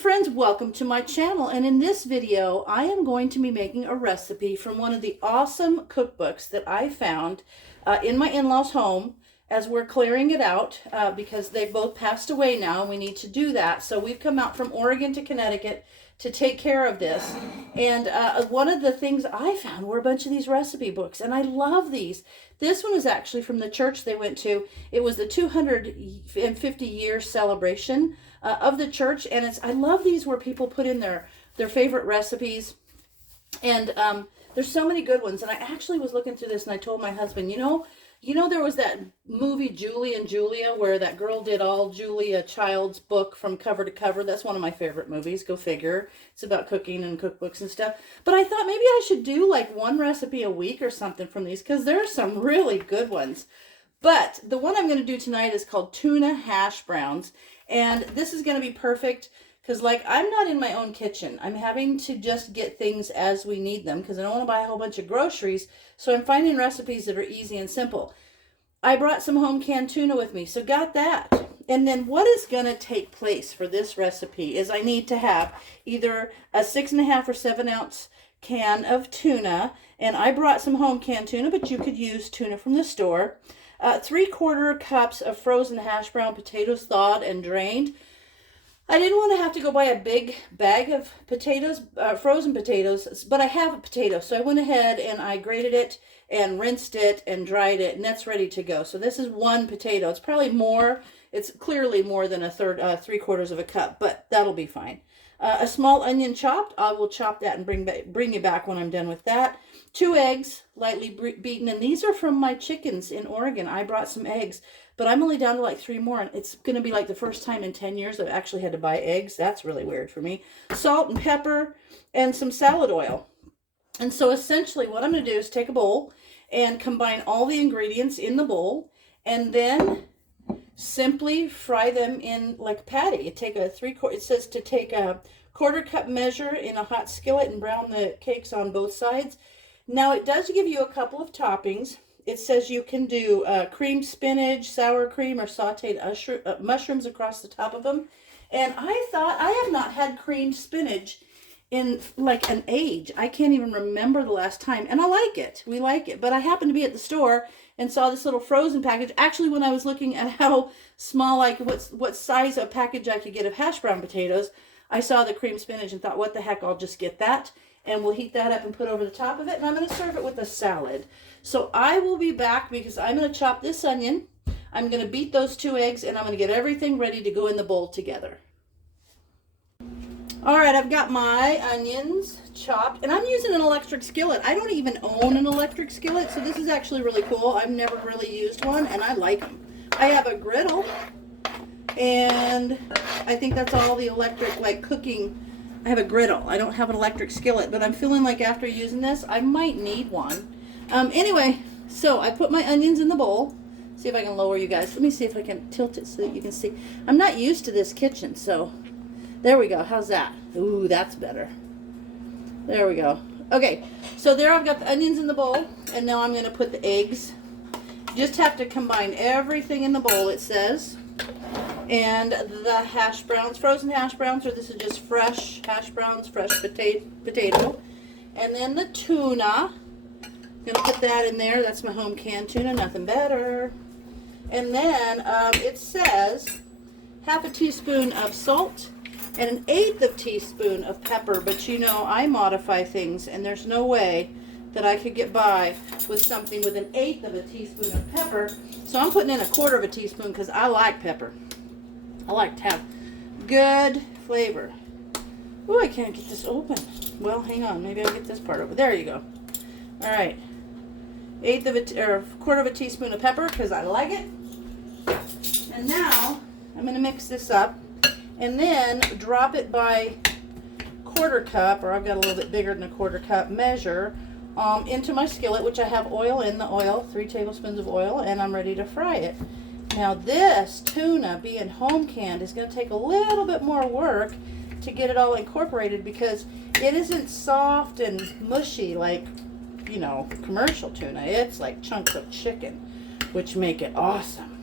friends, welcome to my channel, and in this video I am going to be making a recipe from one of the awesome cookbooks that I found in my in-laws home as we're clearing it out because they've both passed away now and we need to do that. So we've come out from Oregon to Connecticut to take care of this, and one of the things I found were a bunch of these recipe books, and I love these. This one was actually from the church they went to. It was the 250-year celebration of the church, and I love these where people put in their favorite recipes, and there's so many good ones. And I actually was looking through this and I told my husband, you know there was that movie Julie and Julia where that girl did all Julia Child's book from cover to cover. That's one of my favorite movies, go figure. It's about cooking and cookbooks and stuff. But I thought maybe I should do like one recipe a week or something from these because there are some really good ones. But the one I'm going to do tonight is called Tuna Hashbrowns. And this is going to be perfect because, like, I'm not in my own kitchen. I'm having to just get things as we need them because I don't want to buy a whole bunch of groceries. So I'm finding recipes that are easy and simple. I brought some home canned tuna with me, so got that. And then what is going to take place for this recipe is I need to have either a 6.5 or 7 ounce can of tuna. And I brought some home canned tuna, but you could use tuna from the store. 3/4 cups of frozen hash brown potatoes, thawed and drained. I didn't want to have to go buy a big bag of potatoes, frozen potatoes, but I have a potato. So I went ahead and I grated it and rinsed it and dried it, and that's ready to go. So this is one potato. It's probably more. It's clearly more than a third, 3/4 of a cup, but that'll be fine. A small onion chopped. I will chop that and bring you back when I'm done with that. 2 eggs, lightly beaten, and these are from my chickens in Oregon. I brought some eggs, but I'm only down to like 3 more, and it's going to be like the first time in 10 years I've actually had to buy eggs. That's really weird for me. Salt and pepper and some salad oil. And so essentially what I'm going to do is take a bowl and combine all the ingredients in the bowl, and then simply fry them in like patty. You take it says to take a 1/4 cup measure in a hot skillet and brown the cakes on both sides. Now it does give you a couple of toppings. It says you can do creamed spinach, sour cream, or sauteed mushrooms across the top of them. And I thought, I have not had creamed spinach in like an age. I can't even remember the last time. And I like it. We like it. But I happened to be at the store and saw this little frozen package. Actually, when I was looking at how small, like what size of package I could get of hash brown potatoes, I saw the cream spinach and thought, what the heck, I'll just get that. And we'll heat that up and put over the top of it. And I'm going to serve it with a salad. So I will be back because I'm going to chop this onion. I'm going to beat those 2 eggs, and I'm going to get everything ready to go in the bowl together. All right, I've got my onions chopped, and I'm using an electric skillet. I don't even own an electric skillet, so this is actually really cool. I've never really used one, and I like them. I have a griddle, and I think that's all the electric, like cooking. I have a griddle. I don't have an electric skillet, but I'm feeling like after using this, I might need one. Anyway, so I put my onions in the bowl. See if I can lower you guys. Let me see if I can tilt it so that you can see. I'm not used to this kitchen, so there we go. How's that? Ooh, that's better. There we go. Okay, so there I've got the onions in the bowl, and now I'm going to put the eggs. You just have to combine everything in the bowl, it says. And the hash browns, frozen hash browns, or this is just fresh hash browns, fresh potato. And then the tuna. I'm going to put that in there. That's my home canned tuna, nothing better. And then it says 1/2 teaspoon of salt and 1/8 teaspoon of pepper. But you know, I modify things, and there's no way that I could get by with something with 1/8 teaspoon of pepper. So I'm putting in 1/4 teaspoon because I like pepper. I like to have good flavor. Oh, I can't get this open. Well, hang on. Maybe I'll get this part over. There you go. All right. 1/4 teaspoon of pepper because I like it. And now I'm going to mix this up and then drop it by 1/4 cup, or I've got a little bit bigger than a 1/4 cup measure, into my skillet, which I have oil in the oil, 3 tablespoons of oil, and I'm ready to fry it. Now this tuna, being home canned, is going to take a little bit more work to get it all incorporated because it isn't soft and mushy like, you know, commercial tuna. It's like chunks of chicken, which make it awesome.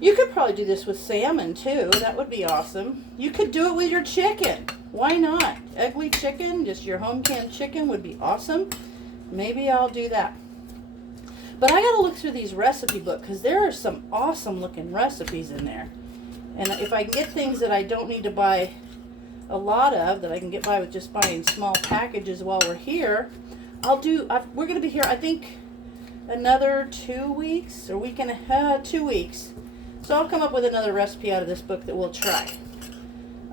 You could probably do this with salmon too. That would be awesome. You could do it with your chicken. Why not? Ugly chicken, just your home canned chicken would be awesome. Maybe I'll do that. But I gotta look through these recipe books because there are some awesome looking recipes in there. And if I can get things that I don't need to buy a lot of, that I can get by with just buying small packages while we're here, we're gonna be here, I think, another 2 weeks, or week and a half, 2 weeks. So I'll come up with another recipe out of this book that we'll try.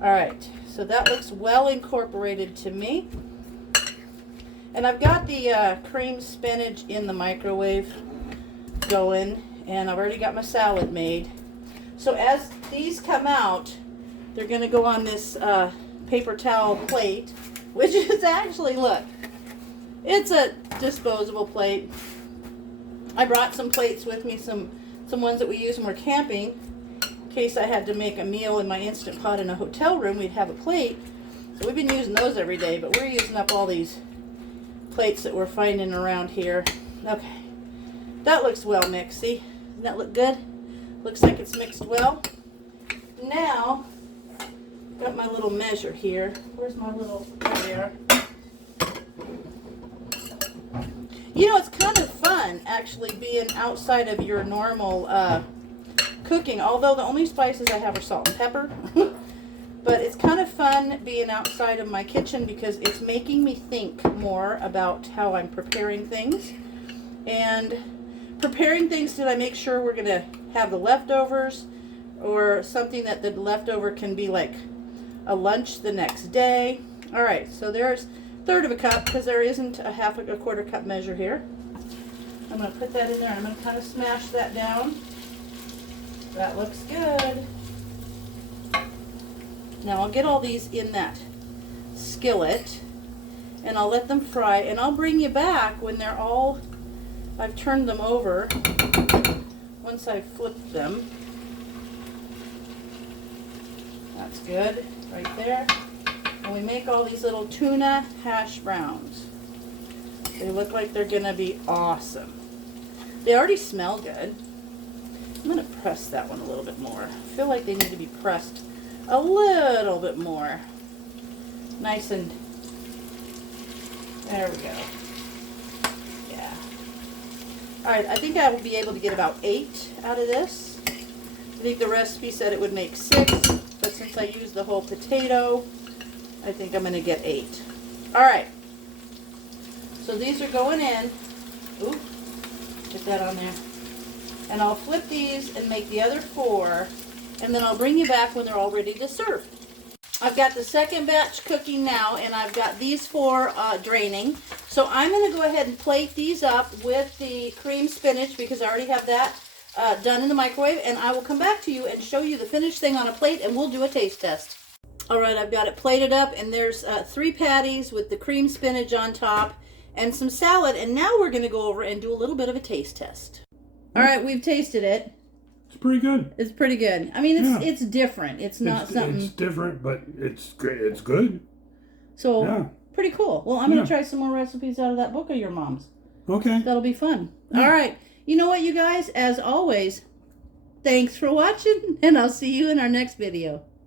All right, so that looks well incorporated to me. And I've got the cream spinach in the microwave going, and I've already got my salad made. So as these come out, they're gonna go on this paper towel plate, which is actually, look, it's a disposable plate. I brought some plates with me, some ones that we use when we're camping. In case I had to make a meal in my Instant Pot in a hotel room, we'd have a plate. So we've been using those every day, but we're using up all these plates that we're finding around here. Okay, that looks well mixed. See, doesn't that look good? Looks like it's mixed well. Now, got my little measure here. Where's my little, there they are. You know, it's kind of fun actually being outside of your normal cooking, although the only spices I have are salt and pepper. But it's kind of fun being outside of my kitchen because it's making me think more about how I'm preparing things. And preparing things, did I make sure we're going to have the leftovers, or something that the leftover can be like a lunch the next day. All right, so there's 1/3 of a cup because there isn't a quarter cup measure here. I'm going to put that in there. I'm going to kind of smash that down. That looks good. Now I'll get all these in that skillet and I'll let them fry, and I'll bring you back when they're all, I've turned them over, once I've flipped them. That's good right there. And we make all these little tuna hash browns. They look like they're gonna be awesome. They already smell good. I'm gonna press that one a little bit more. I feel like they need to be pressed a little bit more. Nice and, there we go. Yeah. All right, I think I will be able to get about 8 out of this. I think the recipe said it would make 6, but since I used the whole potato, I think I'm gonna get 8. All right. So these are going in. Ooh, get that on there. And I'll flip these and make the other 4, and then I'll bring you back when they're all ready to serve. I've got the second batch cooking now, and I've got these 4 draining. So I'm going to go ahead and plate these up with the cream spinach because I already have that done in the microwave, and I will come back to you and show you the finished thing on a plate, and we'll do a taste test. All right, I've got it plated up, and there's 3 patties with the cream spinach on top and some salad, and now we're going to go over and do a little bit of a taste test. All right, we've tasted it. It's pretty good. It's pretty good. I mean, it's different. It's not something... It's different, but it's great. It's good. So, yeah. Pretty cool. Well, I'm going to try some more recipes out of that book of your mom's. Okay. That'll be fun. Yeah. All right. You know what, you guys? As always, thanks for watching, and I'll see you in our next video.